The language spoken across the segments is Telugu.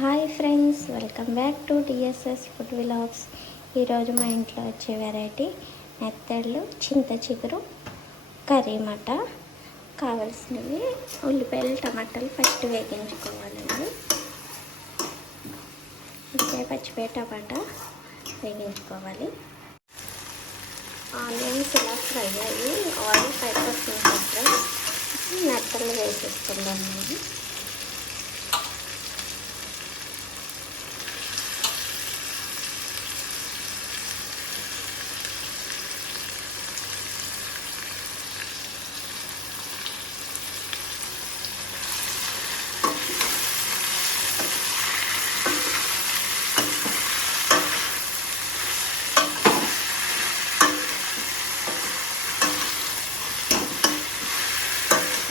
Hi friends, welcome back to TSS food vlogs. ఈరోజు మా ఇంట్లో వచ్చే వెరైటీ మెత్తళ్ళు చింత చిగురు కర్రీ మాట. కావాల్సినవి ఉల్లిపాయలు, టమాటాలు ఫస్ట్ వేగించుకోవాలండి. ఉల్లిపాయ, పచ్చిపాయ, టమాటా వేగించుకోవాలి. ఆనియన్స్ ఇలా ఫ్రై అయ్యి ఆయిల్ పైకి వచ్చిన తర్వాత మెత్తళ్ళు వేసేసుకుందామండి.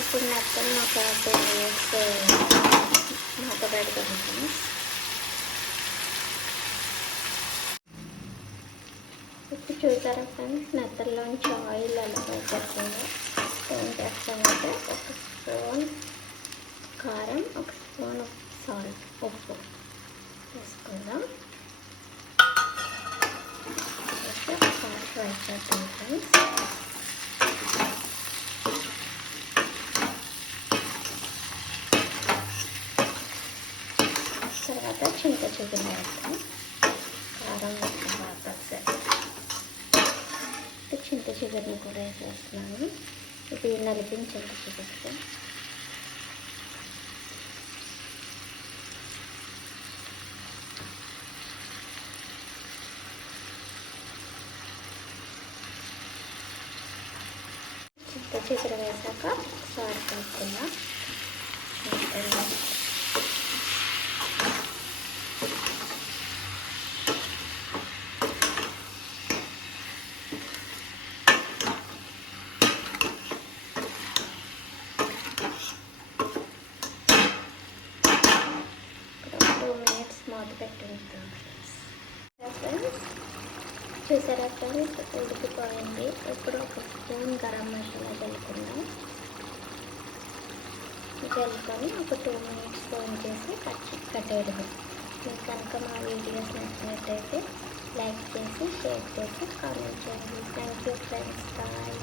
ఇప్పుడు మెత్తలు ఒక 2 మినిట్స్ మూత పెడతాను. ఇప్పుడు చూసారా ఫ్రెండ్స్, మెత్తల్లోంచి ఆయిల్ ఎలా వచ్చేస్తుందో. ఏం చేస్తామంటే ఒక స్పూన్ కారం, ఒక స్పూన్ సాల్ట్, ఉప్పు వేసుకుందాం. ఒకసారి ఫ్రై చేద్దాం ఫ్రెండ్స్. తర్వాత చింత చిగురు వేస్తాం. కారం తర్వాత చింత చిగురుని కూడా వేసేస్తున్నాను. ఇది నలిపిన చింత చిగురు. చింత చిగురు వేసాక ఒకసారి కలుపుకుందాం. మూత పెట్టి ఉంటాం ఫ్రెండ్స్. చూసారా ఫ్రెండ్స్, ఉడికిపోయింది. ఇప్పుడు ఒక స్పూన్ గరం మసాలా చల్లుకుందాం. చల్లుకొని ఒక 2 మినిట్స్ ఫోన్ చేసి కట్టేయడం. మీకు కనుక మా వీడియోస్ నచ్చినట్టయితే లైక్ చేసి, షేర్ చేసి, కామెంట్ చేయండి. Thank you friends. బాయ్.